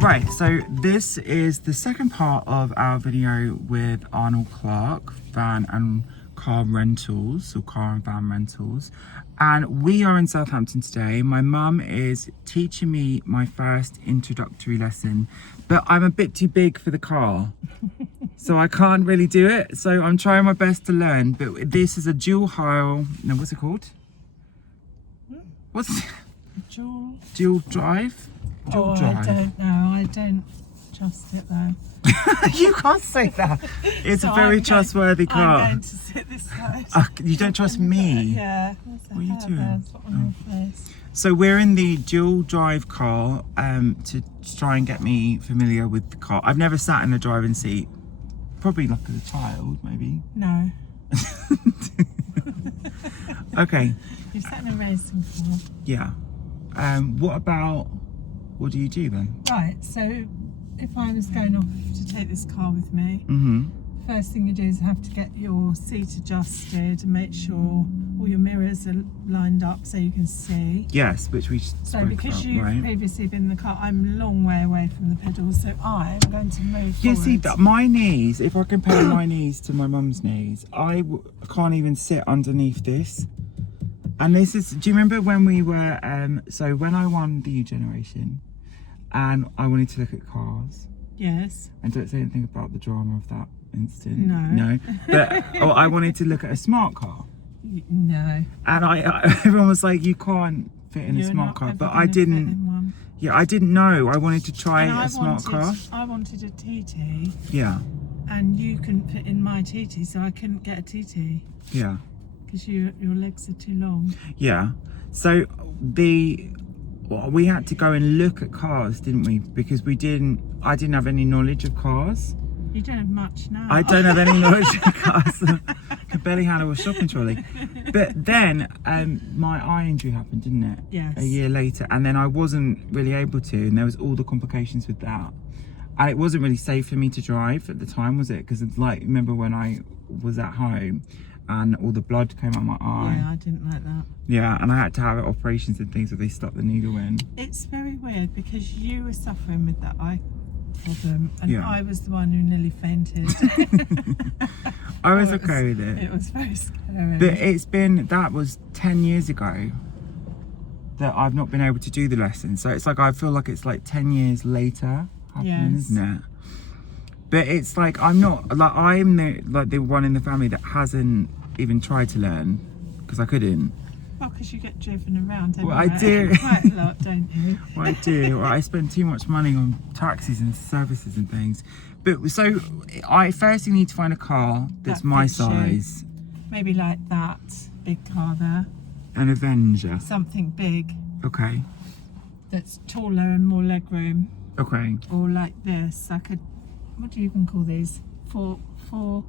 Right, so this is the second part of our video with Arnold Clark, van and car rentals, or car and van rentals. And we are in Southampton today. My mum is teaching me my first introductory lesson, but I'm a bit too big for the car. So I can't really do it. So I'm trying my best to learn, but this is a dual what's it called? What's it? Dual drive? Dual drive. I don't know. I don't trust it though. You can't say that. It's So a very I'm trusworthy car. I'm going to sit this side. You don't trust me? Yeah. What are you doing? Oh. So we're in the dual drive car to try and get me familiar with the car. I've never sat in the driving seat. Probably like as a child, maybe. No. Okay. You've sat in a racing car. Yeah. What do you do then? Right, so if I was going off to take this car with me, Mm-hmm. first thing you do is have to get your seat adjusted and make sure all your mirrors are lined up so you can see. Yes, which we So spoke because about, you've right? previously been in the car, I'm a long way away from the pedals, so I'm going to move You forward. see, that my knees, if I compare my knees to my mum's knees, I can't even sit underneath this. And this is, do you remember when we were, so when I won the U Generation and I wanted to look at cars, Yes. and don't say anything about the drama of that incident. No. No. But I wanted to look at a smart car. No. And everyone was like, you can't fit in a You're smart not car. ever But gonna I fit didn't, in one. yeah, I didn't know. I wanted to try And a smart car. I wanted a TT, Yeah, and you couldn't fit in my TT, so I couldn't get a TT yeah. because your legs are too long. Yeah. So we had to go and look at cars, didn't we? Because I didn't have any knowledge of cars. You don't have much now. I don't have any knowledge of cars. I could barely handle a shopping trolley. But then my eye injury happened, didn't it? Yes. A year later. And then I wasn't really able to, and there was all the complications with that. And it wasn't really safe for me to drive at the time, was it? Because it's like, remember when I was at home and all the blood came out my eye? Yeah, I didn't like that. Yeah, and I had to have operations and things where they stuck the needle in. It's very weird because you were suffering with that eye problem, and Yeah. I was the one who nearly fainted. I was okay with it. It was very scary. But that was 10 years ago that I've not been able to do the lesson. So it's like, I feel like it's like 10 years later happening, Yes. isn't it? But it's like, I'm the one in the family that hasn't even tried to learn because I couldn't. Well, because you get driven around Well, I everywhere do. quite a lot, don't you? Well, I do. I spend too much money on taxis and services and things. But so I first need to find a car that's That my fits you. size. Maybe like that big car there, An Avenger. something big Okay. that's taller and more legroom, Okay. or like this. What do you even call these? Four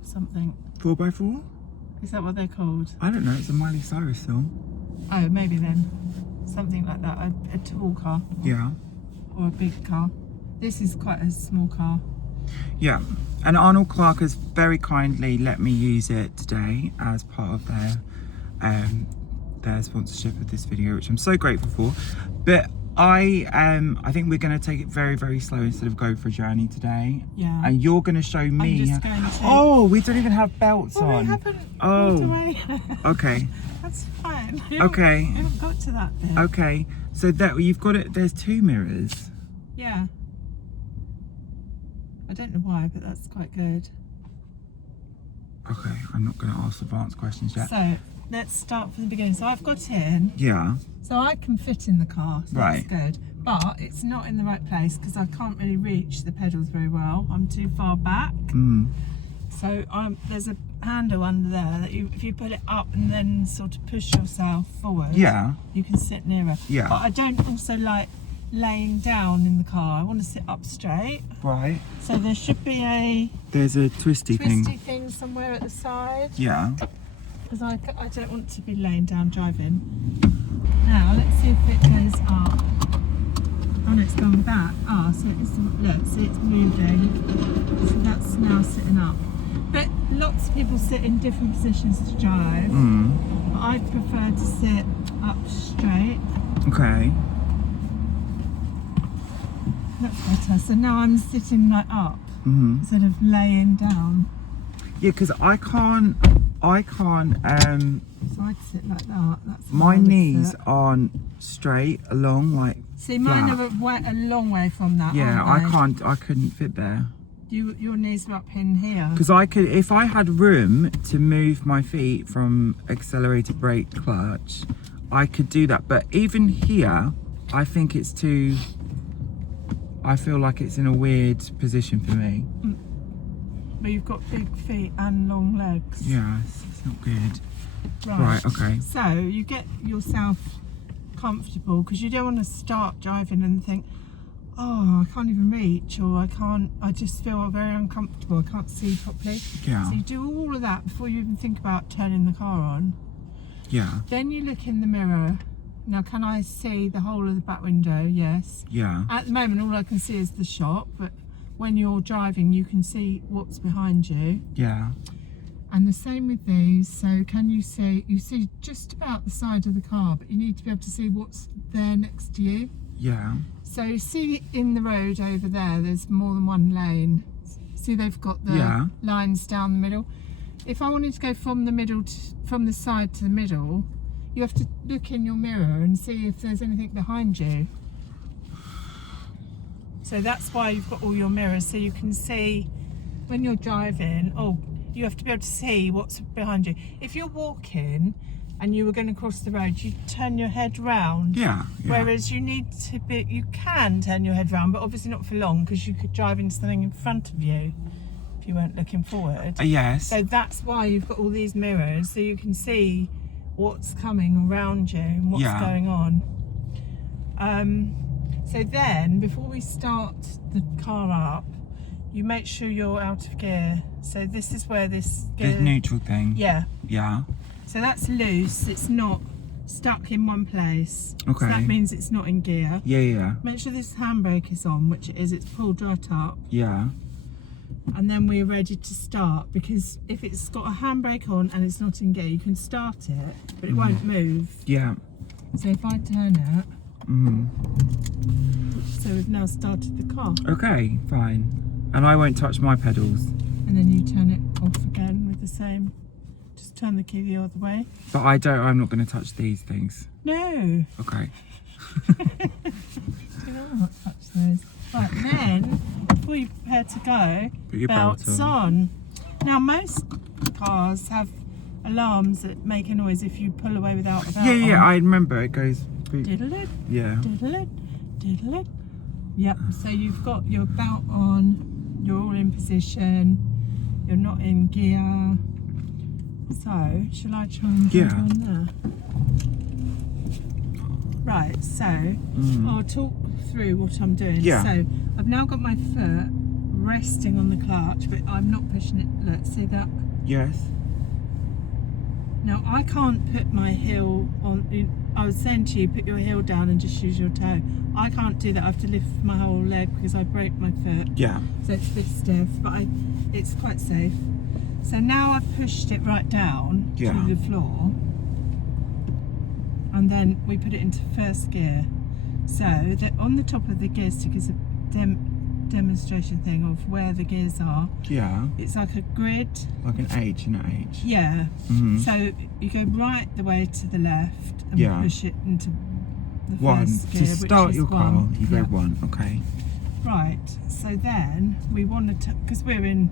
something. 4x4? Is that what they're called? I don't know. It's a Miley Cyrus song. Oh, maybe then. Something like that. A tall car Yeah. or a big car. This is quite a small car. Yeah. And Arnold Clark has very kindly let me use it today as part of their sponsorship of this video, which I'm so grateful for. But I think we're going to take it very, very slow instead of go for a journey today. Yeah. And you're going to show me. I'm just going to... Oh, we don't even have belts Well, on. we haven't Oh. walked away. Okay. That's fine. Okay. We haven't got to that bit. Okay. So that you've got it. There's 2 mirrors. Yeah. I don't know why, but that's quite good. Okay. I'm not going to ask advanced questions yet. So let's start from the beginning. So I've got in. Yeah. So I can fit in the car. So Right. that's good. But it's not in the right place because I can't really reach the pedals very well. I'm too far back. Mm. So there's a handle under there that if you put it up and then sort of push yourself forward, Yeah. you can sit nearer. Yeah. But I don't also like laying down in the car. I want to sit up straight. Right. So there should be a There's a twisty twisty thing. thing somewhere at the side. Yeah. Because I don't want to be laying down driving. Now let's see if it goes up. Oh no, it's gone back. So it's moving. So that's now sitting up. But lots of people sit in different positions to drive. But I prefer to sit up straight. Okay. That's better. So now I'm sitting like up Mm-hmm. instead of laying down. Yeah, because I can't. So I'd sit like that. That's how My I would knees sit. aren't straight along, like. See, mine flat. are a long way from that. Yeah, I aren't can't. I couldn't fit there. they? Your knees are up in here. Because I could, if I had room to move my feet from accelerator, brake, clutch, I could do that. But even here, I think it's too. I feel like it's in a weird position for me. But you've got big feet and long legs. Yeah, it's not good. Right, okay. So you get yourself comfortable because you don't want to start driving and think, oh, I can't even reach, or I just feel very uncomfortable, I can't see properly. Yeah. So you do all of that before you even think about turning the car on. Yeah. Then you look in the mirror. Now, can I see the whole of the back window? Yes. Yeah. At the moment, all I can see is the shop, but when you're driving, you can see what's behind you. Yeah. And the same with these. So can you see just about the side of the car, but you need to be able to see what's there next to you. Yeah. So you see in the road over there, there's more than one lane. See, they've got the lines down the middle. If I wanted to go from the middle from the side to the middle, you have to look in your mirror and see if there's anything behind you. So that's why you've got all your mirrors, so you can see when you're driving. Oh, you have to be able to see what's behind you. If you're walking and you were going to cross the road, you turn your head round. Yeah. Whereas you can turn your head round, but obviously not for long, because you could drive into something in front of you if you weren't looking forward. Yes. So that's why you've got all these mirrors, so you can see what's coming around you and what's going on. So then, before we start the car up, you make sure you're out of gear. So this is where this gear... The neutral thing. Yeah. Yeah. So that's loose, it's not stuck in one place. Okay. So that means it's not in gear. Yeah, yeah. Make sure this handbrake is on, which it is, it's pulled right up. Yeah. And then we're ready to start, because if it's got a handbrake on and it's not in gear, you can start it, but it won't move. Yeah. So if I turn it, so we've now started the car. Okay, fine. And I won't touch my pedals. And then you turn it off again with the same, just turn the key the other way. But I'm not going to touch these things. No. Okay. Do not touch those. Right, then, before you prepare to go, Put your belt belts on. Now, most cars have alarms that make a noise if you pull away without a belt on. Yeah, I remember it goes... Diddle-it, Yeah. diddle-it, diddle-it. Yep, so you've got your belt on, you're all in position, you're not in gear. So, shall I try and jump on there? Right, so I'll talk through what I'm doing. Yeah. So I've now got my foot resting on the clutch, but I'm not pushing it. Look, see that? Yes. Now I can't put my heel on. I was saying to you, put your heel down and just use your toe. I can't do that. I have to lift my whole leg because I broke my foot. Yeah. So it's a bit stiff, but it's quite safe. So now I've pushed it right down to the floor, and then we put it into first gear. So that on the top of the gear stick is a demonstration thing of where the gears are. Yeah. It's like a grid. Like an H and an H. Yeah. Mm-hmm. So you go right the way to the left and push it into the first gear. To start which is your car, one. you go one. Okay. Right. So then we want to, because we're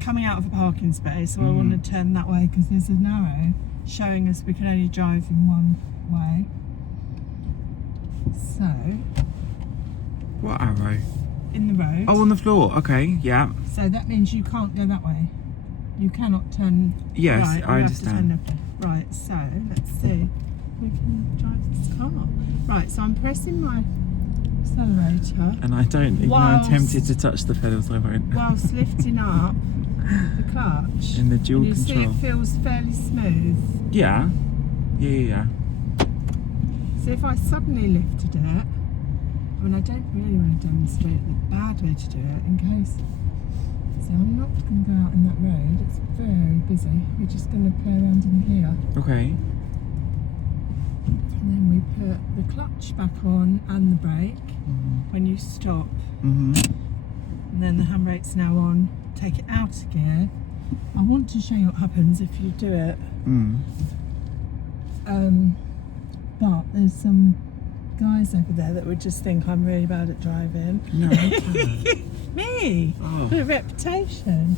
coming out of a parking space, so I want to turn that way because there's an arrow showing us we can only drive in one way. So, What arrow? in the road. Oh, on the floor. Okay. Yeah. So that means you can't go that way. You cannot turn Yes, right. I you have to turn understand. left. Right. So let's see. We can drive this car. Right. So I'm pressing my accelerator And I don't. Even though I'm tempted to touch the pedals, I won't. whilst lifting up the clutch. In the dual and you see control. it feels fairly smooth. Yeah. Yeah. So if I suddenly lifted it, I mean, I don't really want to demonstrate the bad way to do it in case. So I'm not going to go out in that road, it's very busy. We're just going to play around in here. Okay. And then we put the clutch back on and the brake when you stop. Mm-hmm. And then the handbrake's now on. Take it out of gear. I want to show you what happens if you do it. But there's some guys over there that would just think I'm really bad at driving. No. Me? Oh. Got a reputation.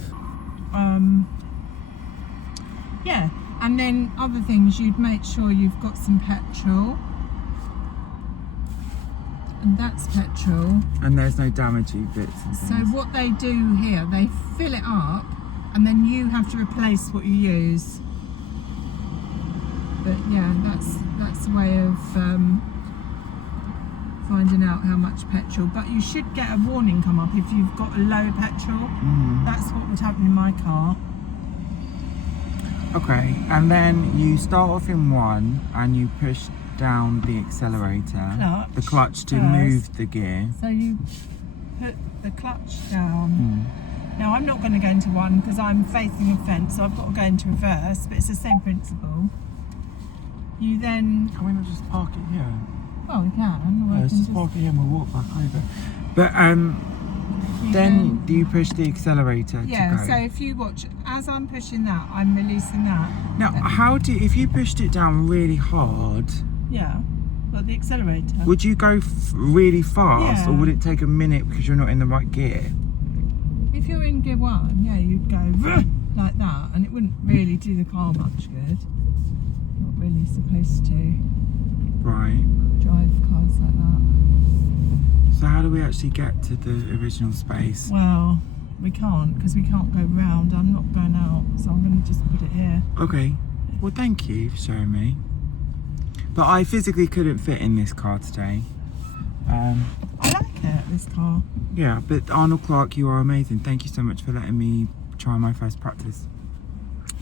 Yeah, and then other things, you'd make sure you've got some petrol. And that's petrol. And there's no damagey bits and So things. what they do here, they fill it up and then you have to replace what you use. But yeah, that's a way of finding out how much petrol. But you should get a warning come up if you've got a low petrol. That's what would happen in my car. Okay, and then you start off in 1 and you push down the accelerator, the clutch to move the gear. So you put the clutch down. Now I'm not going to go into 1 because I'm facing a fence, so I've got to go into reverse, but it's the same principle. You then... Can we not just park it here? Oh, we can. Or Yeah, let's just park it here and we'll walk back over. But then do you push the accelerator to go? Yeah, so if you watch, as I'm pushing that, I'm releasing that. Now, if you pushed it down really hard, Yeah, but the accelerator. would you go really fast, or Yeah. would it take a minute because you're not in the right gear? If you're in gear 1, yeah, you'd go like that, and it wouldn't really do the car much good. Not really supposed to Right. drive cars like that. So how do we actually get to the original space? Well, we can't because we can't go round. I'm not going out, so I'm going to just put it here. Okay. Well, thank you for showing me. But I physically couldn't fit in this car today. I like it, this car. Yeah, but Arnold Clark, you are amazing. Thank you so much for letting me try my first practice.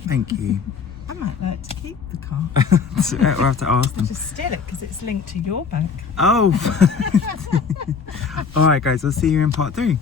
Thank you. I might like to keep the car. We'll have to ask them. Just steal it because it's linked to your bank. Oh! Alright guys, I'll see you in part 3.